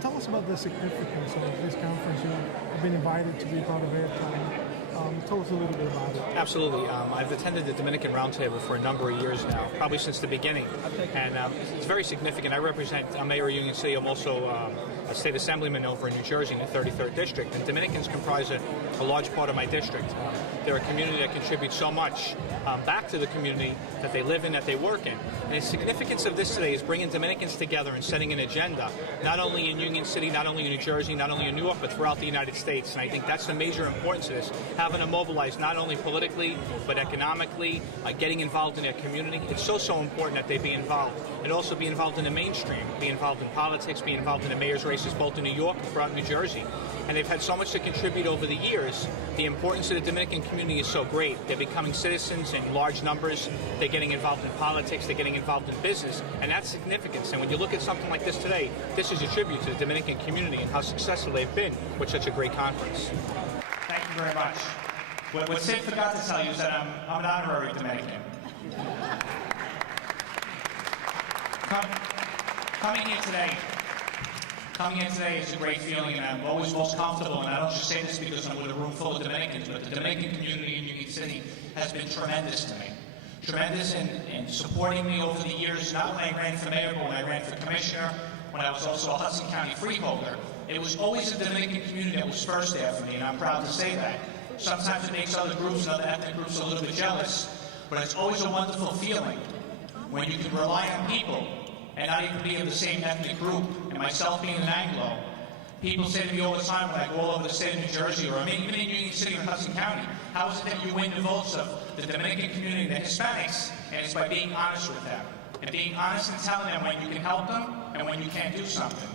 Tell us about the significance of this conference. You've been invited to be part of airtime. Tell us a little bit about it. Absolutely. I've attended the Dominican Roundtable for a number of years now, probably since the beginning, and it's very significant. I represent Mayor of Union City. I'm also a state assemblyman over in New Jersey in the 33rd District, and Dominicans comprise a large part of my district. They're a community that contributes so much back to the community that they live in, that they work in. And the significance of this today is bringing Dominicans together and setting an agenda, not only in Union City, not only in New Jersey, not only in New York, but throughout the United States. And I think that's the major importance of this, having to mobilize not only politically, but economically, getting involved in their community. It's so important that they be involved. And also be involved in the mainstream, be involved in politics, be involved in the mayor's races, both in New York and throughout New Jersey. And they've had so much to contribute over the years. The importance of the Dominican community is so great. They're becoming citizens in large numbers. They're getting involved in politics. They're getting involved in business. And that's significance. And when you look at something like this today, this is a tribute to the Dominican community and how successful they've been with such a great conference. Thank you very much. What Sid forgot to tell you is that I'm an honorary Dominican. Coming here today is a great feeling, and I'm always most comfortable, and I don't just say this because I'm with a room full of Dominicans, but the Dominican community in Union City has been tremendous to me. Tremendous in supporting me over the years, not when I ran for mayor, but when I ran for commissioner, when I was also a Hudson County freeholder. It was always the Dominican community that was first there for me, and I'm proud to say that. Sometimes it makes other groups and other ethnic groups a little bit jealous, but it's always a wonderful feeling when you can rely on people and not even be of the same ethnic group. And myself being an Anglo, people say to me all the time when I go all over the state of New Jersey, or even in Union City or Hudson County, how is it that you win the votes of the Dominican community and the Hispanics? And it's by being honest with them. And being honest and telling them when you can help them and when you can't do something.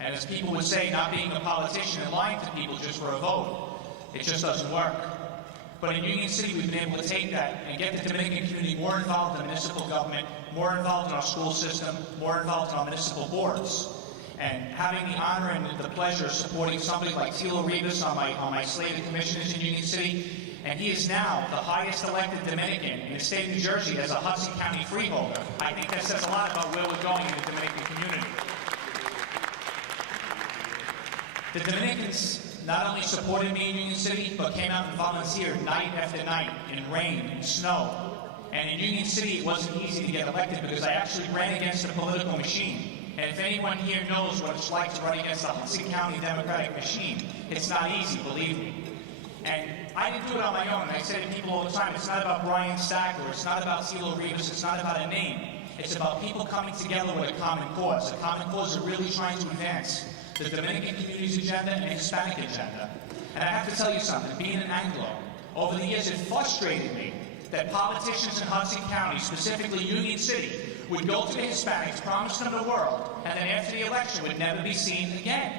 And as people would say, not being a politician and lying to people just for a vote. It just doesn't work. But in Union City, we've been able to take that and get the Dominican community more involved in municipal government, more involved in our school system, more involved in our municipal boards. And having the honor and the pleasure of supporting somebody like Tilo Rivas on my slate of commissioners in Union City, and he is now the highest elected Dominican in the state of New Jersey as a Hudson County freeholder. I think that says a lot about where we're going in the Dominican community. The Dominicans not only supported me in Union City, but came out and volunteered night after night in rain and snow. And in Union City, it wasn't easy to get elected because I actually ran against the political machine. And if anyone here knows what it's like to run against the Hudson County Democratic machine, it's not easy, believe me. And I didn't do it on my own. I say to people all the time, it's not about Brian Stack or it's not about Tilo Rivas, it's not about a name. It's about people coming together with a common cause. A common cause are really trying to advance the Dominican community's agenda and Hispanic agenda. And I have to tell you something, being an Anglo, over the years it frustrated me that politicians in Hudson County, specifically Union City, would go to the Hispanics, promise them the world, and then after the election would never be seen again.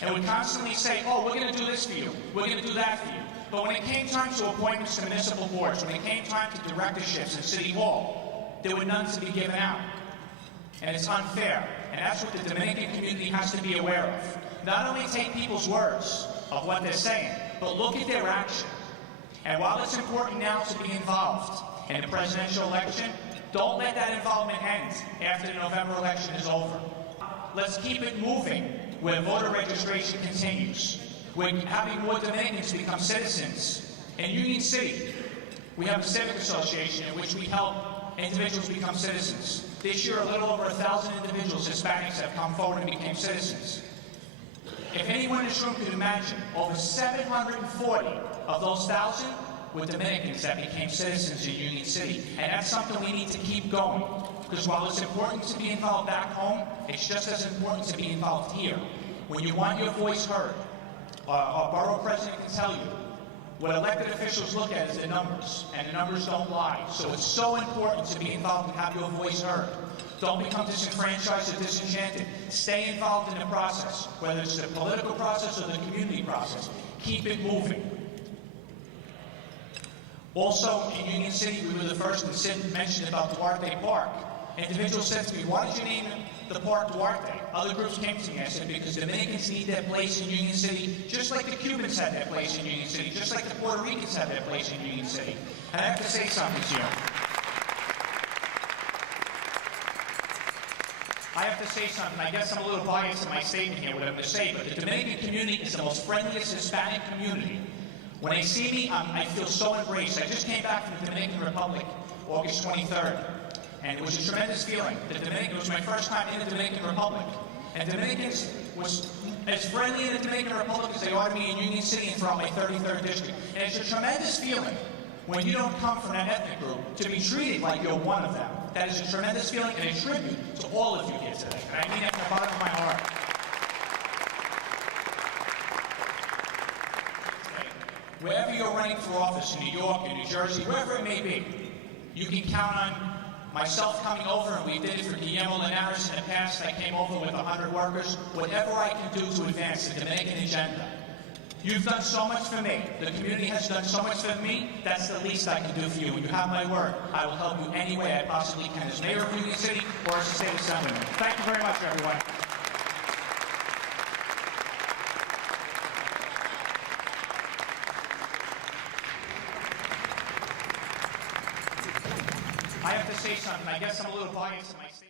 And would constantly say, oh, we're going to do this for you, we're going to do that for you. But when it came time to appointments to municipal boards, when it came time to directorships in City Hall, there were none to be given out. And it's unfair. And that's what the Dominican community has to be aware of. Not only take people's words of what they're saying, but look at their action. And while it's important now to be involved in the presidential election, don't let that involvement end after the November election is over. Let's keep it moving where voter registration continues. We're having more Dominicans become citizens. In Union City, we have a civic association in which we help individuals become citizens. This year, a little over 1,000 individuals, Hispanics, have come forward and became citizens. If anyone in this room could imagine, over 740 of those 1,000 were Dominicans that became citizens in Union City. And that's something we need to keep going. Because while it's important to be involved back home, it's just as important to be involved here. When you want your voice heard, our borough president can tell you, what elected officials look at is the numbers, and the numbers don't lie. So it's so important to be involved and have your voice heard. Don't become disenfranchised or disenchanted. Stay involved in the process, whether it's the political process or the community process. Keep it moving. Also, in Union City, we were the first, and Sid mentioned about Duarte Park. Individuals said to me, why did you name the park Duarte? Other groups came to me. I said, because Dominicans need their place in Union City, just like the Cubans had their place in Union City, just like the Puerto Ricans had their place in Union City. And I have to say something to you. I have to say something. I guess I'm a little biased in my statement here, what I'm going to say, but the Dominican community is the most friendliest Hispanic community. When they see me, I feel so embraced. I just came back from the Dominican Republic, August 23rd, and it was a tremendous feeling. It was my first time in the Dominican Republic, and Dominicans was as friendly in the Dominican Republic as they are to me in Union City and throughout my 33rd district. And it's a tremendous feeling when you don't come from that ethnic group to be treated like you're one of them. That is a tremendous feeling and a tribute to all of you here today. And I mean that from the bottom of my heart. Wherever you're running for office, in New York, in New Jersey, wherever it may be, you can count on myself coming over, and we did it for Guillermo Linares in the past. I came over with 100 workers. Whatever I can do to advance the Dominican agenda. You've done so much for me. The community has done so much for me. That's the least I can do for you. And you have my word. I will help you any way I possibly can as mayor of Union City or as a state assemblyman. Thank you very much, everyone. I have to say something. I guess I'm a little biased in my